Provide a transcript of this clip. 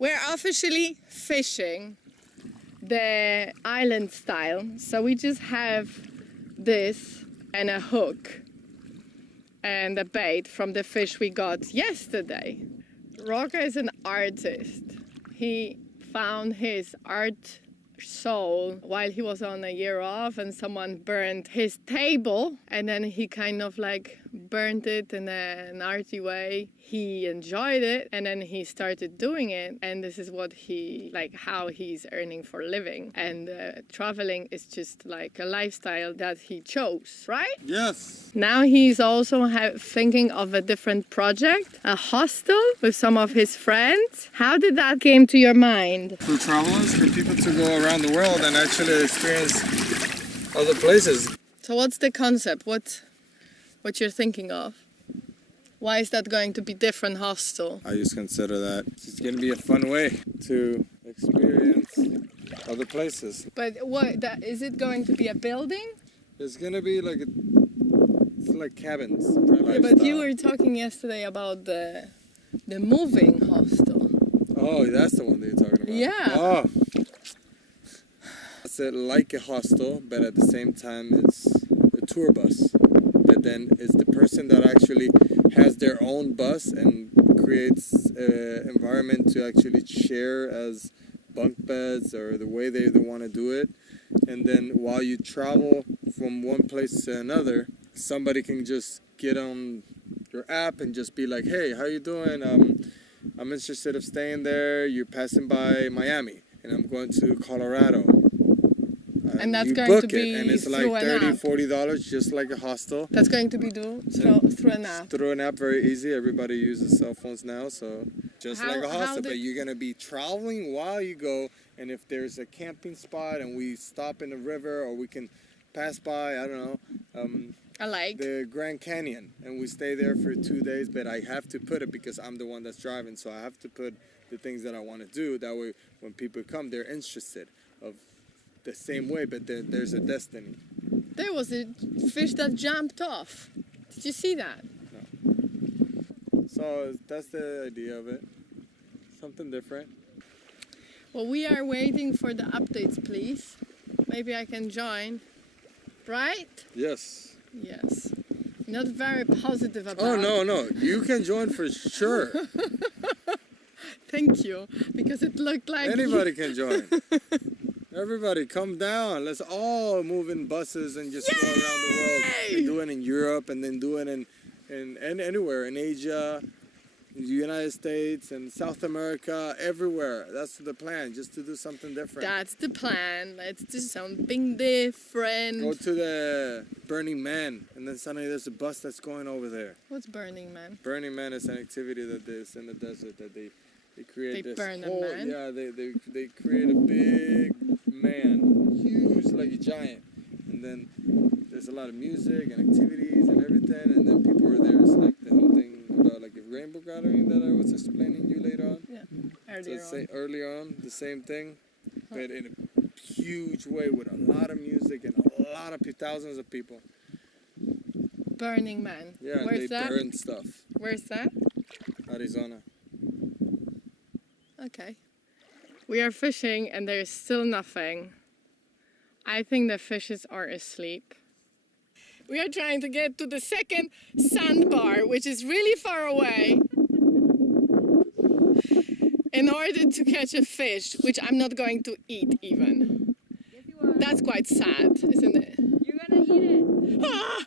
We're officially fishing the island style. So we just have this and a hook and a bait from the fish we got yesterday. Roca is an artist. He found his art soul while he was on a year off, and someone burned his table, and then he kind of like burnt it in an arty way. He enjoyed it, and then he started doing it, and this is what he like, how he's earning for a living. And traveling is just like a lifestyle that he chose, right? Yes. Now he's also thinking of a different project, a hostel with some of his friends. How did that came to your mind? For travelers, for people to go around the world and actually experience other places. So what's the concept? What you're thinking of? Why is that going to be different hostel? I just consider that it's going to be a fun way to experience other places. But what is it going to be a building? It's going to be like it's like cabins. Yeah, but you were talking yesterday about the moving hostel. Oh, that's the one that you're talking about. Yeah. Oh. It's like a hostel, but at the same time it's a tour bus. But then it's the person that actually has their own bus and creates an environment to actually share as bunk beds or the way they want to do it. And then while you travel from one place to another, somebody can just get on your app and just be like, hey, how you doing? I'm interested in staying there. You're passing by Miami and I'm going to Colorado. And that's you going book to be it, and it's like $30-$40, just like a hostel. That's going to be through an app. Through an app, very easy. Everybody uses cell phones now, so just like a hostel. But you're gonna be traveling while you go, and if there's a camping spot and we stop in the river, or we can pass by, I don't know, I like the Grand Canyon, and we stay there for 2 days. But I have to put it because I'm the one that's driving, so I have to put the things that I want to do. That way, when people come, they're interested of the same way, but there's a destiny. There was a fish that jumped off. Did you see that? No. So that's the idea of it. Something different. Well, we are waiting for the updates, please. Maybe I can join. Right? Yes. Yes. Not very positive about it. Oh, no. You can join for sure. Thank you. Because it looked like... Anybody can join. Everybody come down. Let's all move in buses and just go around the world. And do it in Europe and then do it in anywhere. In Asia, in the United States, and South America, everywhere. That's the plan, just to do something different. That's the plan. Let's do something different. Go to the Burning Man, and then suddenly there's a bus that's going over there. What's Burning Man? Burning Man is an activity that is in the desert that they create. They this burn whole, a man? Yeah, they create a big man, huge, like a giant, and then there's a lot of music and activities and everything, and then people are there. It's like the whole thing about like a rainbow gathering that I was explaining you later on. Yeah, earlier on, the same thing, but in a huge way with a lot of music and a lot of thousands of people. Burning Man. Yeah, Where's they that? burn stuff. Where's that? Arizona. Okay. We are fishing and there is still nothing. I think the fishes are asleep. We are trying to get to the second sandbar, which is really far away, in order to catch a fish, which I'm not going to eat even. Yes, you are. That's quite sad, isn't it? You're gonna eat it. Ah!